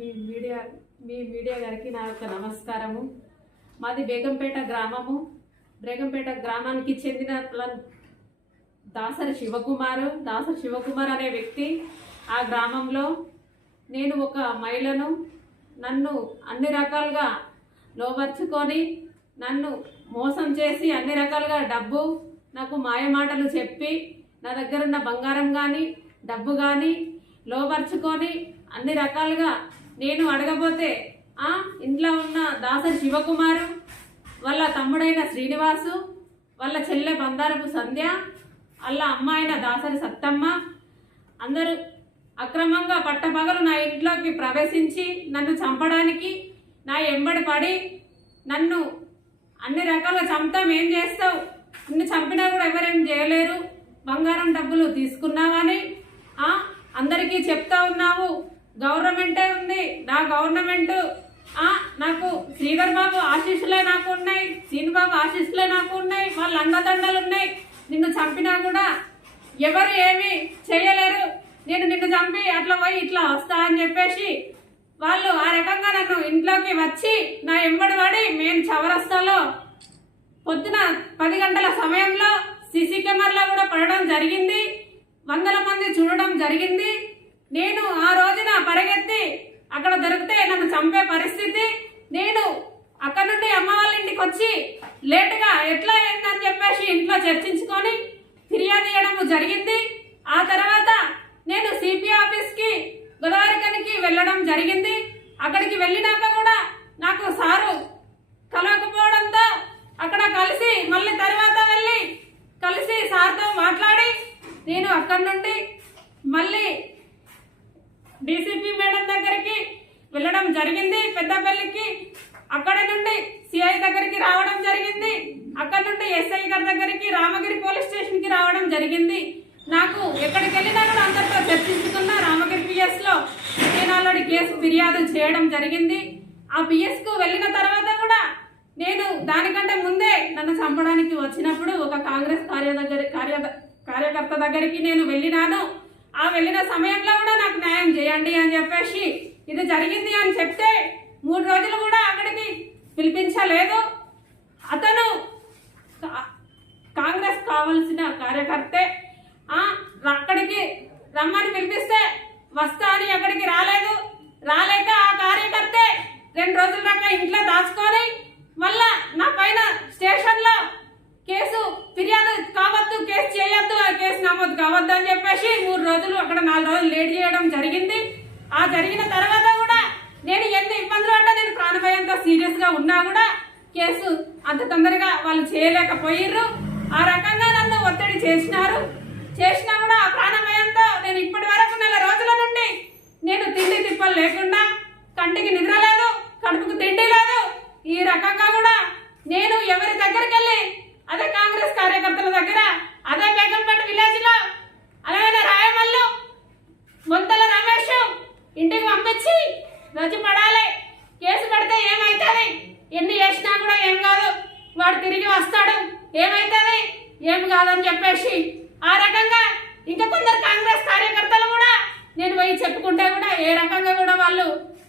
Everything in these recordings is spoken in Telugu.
మీ మీడియా మీ మీడియా గారికి నా యొక్క నమస్కారము. మాది బేగంపేట గ్రామము. బేగంపేట గ్రామానికి చెందిన ప్ల- దాసరి శివకుమారు దాసరి శివకుమార్ అనే వ్యక్తి ఆ గ్రామంలో నేను ఒక మహిళను నన్ను అన్ని రకాలుగా లోపరుచుకొని నన్ను మోసం చేసి అన్ని రకాలుగా డబ్బు నాకు మాయమాటలు చెప్పి నా దగ్గర ఉన్న బంగారం కానీ డబ్బు కానీ లోపరుచుకొని అన్ని రకాలుగా నేను అడగబోతే ఆ ఇంట్లో ఉన్న దాసరి శివకుమారు వాళ్ళ తమ్ముడైన శ్రీనివాసు వాళ్ళ చెల్లె బందారపు సంధ్య వాళ్ళ అమ్మాయిన దాసరి సత్తమ్మ అందరూ అక్రమంగా పట్టపగలు నా ఇంట్లోకి ప్రవేశించి నన్ను చంపడానికి నా ఎంబడి పడి నన్ను అన్ని రకాల చంపుతాం ఏం చేస్తావు? నిన్ను చంపినా కూడా ఎవరేం చేయలేరు. బంగారం డబ్బులు తీసుకున్నావని అందరికీ చెప్తా ఉన్నావు. నా గవర్నమెంట్ ఆ, నాకు శ్రీధర్ బాబు ఆశీస్సులే నాకు ఉన్నాయి సీన్ బాబు ఆశీస్సులే నాకు ఉన్నాయి వాళ్ళ అండదండలు ఉన్నాయి. నిన్ను చంపినా కూడా ఎవరు ఏమి చేయలేరు. నేను నిన్ను చంపి అట్లా పోయి ఇట్లా వస్తా అని చెప్పేసి వాళ్ళు ఆ రకంగా నన్ను ఇంట్లోకి వచ్చి నా ఎంబడి పడి మేము చవరస్తాలో పొద్దున పది గంటల సమయంలో సీసీ కెమెరాలో కూడా పడడం జరిగింది. వందల మంది చూడడం జరిగింది. నేను ఆ రోజున పరిగెత్తి అక్కడ దొరికితే నన్ను చంపే పరిస్థితి. నేను అక్కడ నుండి అమ్మ వాళ్ళ ఇంటికి వచ్చి లేటుగా ఎట్లా అయిందని చెప్పేసి ఇంట్లో చర్చించుకొని ఫిర్యాదు చేయడం జరిగింది. ఆ తర్వాత నేను సిపి ఆఫీస్కి గోదావరికనికి వెళ్ళడం జరిగింది. అక్కడికి వెళ్ళినాక కూడా నాకు సారు కలవకపోవడంతో అక్కడ కలిసి మళ్ళీ తర్వాత వెళ్ళి కలిసి సార్తో మాట్లాడి నేను అక్కడి నుండి మళ్ళీ డీసీపీ మేడం దగ్గరికి వెళ్ళడం జరిగింది పెద్దపల్లికి. అక్కడ నుండి సిఐ దగ్గరికి రావడం జరిగింది. అక్కడ నుండి ఎస్ఐ గారి దగ్గరికి రామగిరి పోలీస్ స్టేషన్కి రావడం జరిగింది. నాకు ఎక్కడికి వెళ్ళినా కూడా అందరితో చర్చించుకున్న రామగిరి పిఎస్లో నేను ఆల్రెడీ కేసు ఫిర్యాదు చేయడం జరిగింది. ఆ పిఎస్కు వెళ్ళిన తర్వాత కూడా నేను దానికంటే ముందే నన్ను చంపడానికి వచ్చినప్పుడు ఒక కాంగ్రెస్ కార్య దగ్గర కార్య కార్యకర్త దగ్గరికి నేను వెళ్ళినాను. ఆ వెళ్ళిన సమయంలో కూడా నాకు న్యాయం చేయండి అని చెప్పేసి ఇది జరిగింది అని చెప్తే మూడు రోజులు కూడా అక్కడికి పిలిపించలేదు. అతను కాంగ్రెస్ కావలసిన కార్యకర్తే. అక్కడికి రమ్మని పిలిపిస్తే వస్తా అని అక్కడికి రాలేదు. రాలేక ఆ కార్యకర్తే రెండు రోజుల దాకా ఇంట్లో దాచుకొని మళ్ళా నా పైన స్టేషన్లో కేసు ఫిర్యాదు కావద్దు కేసు చేయొద్దు ఆ కేసు నమోదు కావద్దు అని చెప్పేసి మూడు రోజులు అక్కడ నాలుగు రోజులు లేట్ చేయడం జరిగింది. ఆ జరిగిన తర్వాత కూడా నేను ఎన్ని ఇబ్బందులు పడ్డా నేను ప్రాణభయంతో సీరియస్గా ఉన్నా కూడా కేసు అంత తొందరగా వాళ్ళు చేయలేకపోయిర్రు. ఆ రకంగా నన్ను ఒత్తిడి చేసినారు. చేసినా కూడా ఆ ప్రాణభయంతో నేను ఇప్పటి వరకు నెల రోజుల నుండి నేను తిండి తిప్పలు లేకుండా కంటికి నిద్ర లేదు కడుపుకు తిండి లేదు. ఈ రకంగా కూడా నేను ఎవరి దగ్గరికి వెళ్ళి అదే కాంగ్రెస్ కార్యకర్తల దగ్గర అదే బేగంపేట విలేజ్లో అలాగే రాయమల్లు మొంతల రమేష్ ఇంటికి పంపించి రోజు పడాలి కేసు పడితే ఏమైతుంది ఎన్ని చేసినా కూడా ఏం కాదు వాడు తిరిగి వస్తాడు ఏమైతుంది? ఏం కాదని చెప్పేసి ఆ రకంగా ఇంకా కొందరు కాంగ్రెస్ కార్యకర్తలు కూడా నేను పోయి చెప్పుకుంటే కూడా ఏ రకంగా కూడా వాళ్ళు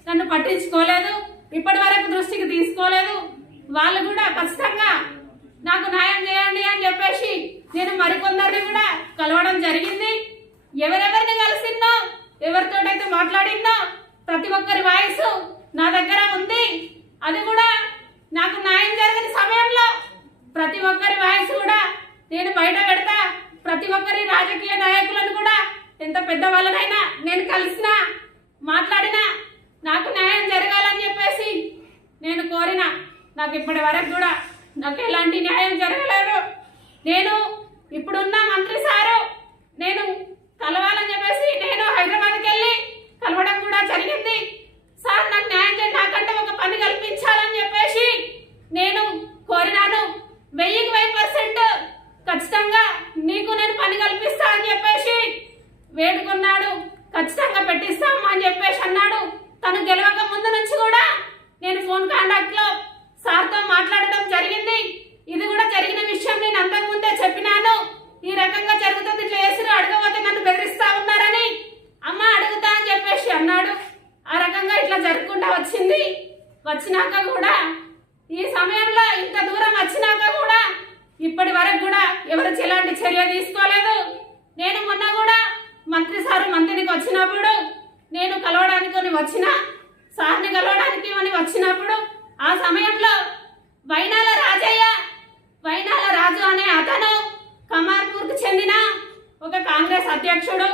నన్ను పట్టించుకోలేదు ఇప్పటి వరకు దృష్టికి తీసుకోలేదు. వాళ్ళు కూడా ఖచ్చితంగా నాకు న్యాయం చేయండి అని చెప్పేసి నేను మరికొందరిని కూడా కలవడం జరిగింది. ఎవరెవరిని కలిసిందో ఎవరితోటైతే మాట్లాడిందో ప్రతి ఒక్కరి వాయిస్ నా దగ్గర ఉంది. అది కూడా నాకు న్యాయం జరిగిన సమయంలో ప్రతి ఒక్కరి వాయిస్ కూడా నేను బయట పెడతా. ప్రతి ఒక్కరి రాజకీయ నాయకులను కూడా ఎంత పెద్ద వాళ్ళనైనా నేను కలిసినా మాట్లాడినా నాకు న్యాయం జరగాలని చెప్పేసి నేను కోరిన. నాకు ఇప్పటి వరకు కూడా నాకు ఎలాంటి న్యాయం జరగలేదు. నేను ఇప్పుడున్న మంత్రి సారు నేను కలవాలని చెప్పేసి నేను హైదరాబాద్కి వెళ్ళి కలవడం కూడా జరిగింది సార్ నాకు న్యాయం చేయండి నాకంటే ఒక పని కల్పించాలని చెప్పేసి నేను కోరినాను వెయ్యికి వెయ్యి పర్సెంట్ ఖచ్చితంగా నీకు నేను పని కల్పిస్తా అని చెప్పేసి వేడుకున్నాడు. ఖచ్చితంగా పెట్టిస్తాము అని చెప్పేసి అన్నాడు. తను గెలవక ముందు నుంచి కూడా నేను ఫోన్ కాంటాక్ట్లో సార్తో మాట్లాడటం జరిగింది. ఇది కూడా జరిగిన విషయం నేను అంతకు ముందే చెప్పినాను. ఈ రకంగా జరుగుతుంది ఇట్లా వేసిరు అడగబోతే నన్ను బెదిరిస్తా ఉన్నారని అమ్మ అడుగుతా అని చెప్పేసి అన్నాడు. ఆ రకంగా ఇట్లా జరగకుండా వచ్చింది. వచ్చినాక కూడా ఈ సమయంలో ఇంత దూరం వచ్చినాక కూడా ఇప్పటి వరకు కూడా ఎవరు ఎలాంటి చర్య తీసుకోలేదు. నేను మొన్న కూడా మంత్రి సారు మంత్రికి వచ్చినప్పుడు నేను కలవడానికి వచ్చిన సార్ని కలవడానికి అని వచ్చినప్పుడు ఆ సమయంలో వైనాల రాజయ్య వైనాల రాజు అనే అతను కమార్పూర్కు చెందిన ఒక కాంగ్రెస్ అధ్యక్షుడు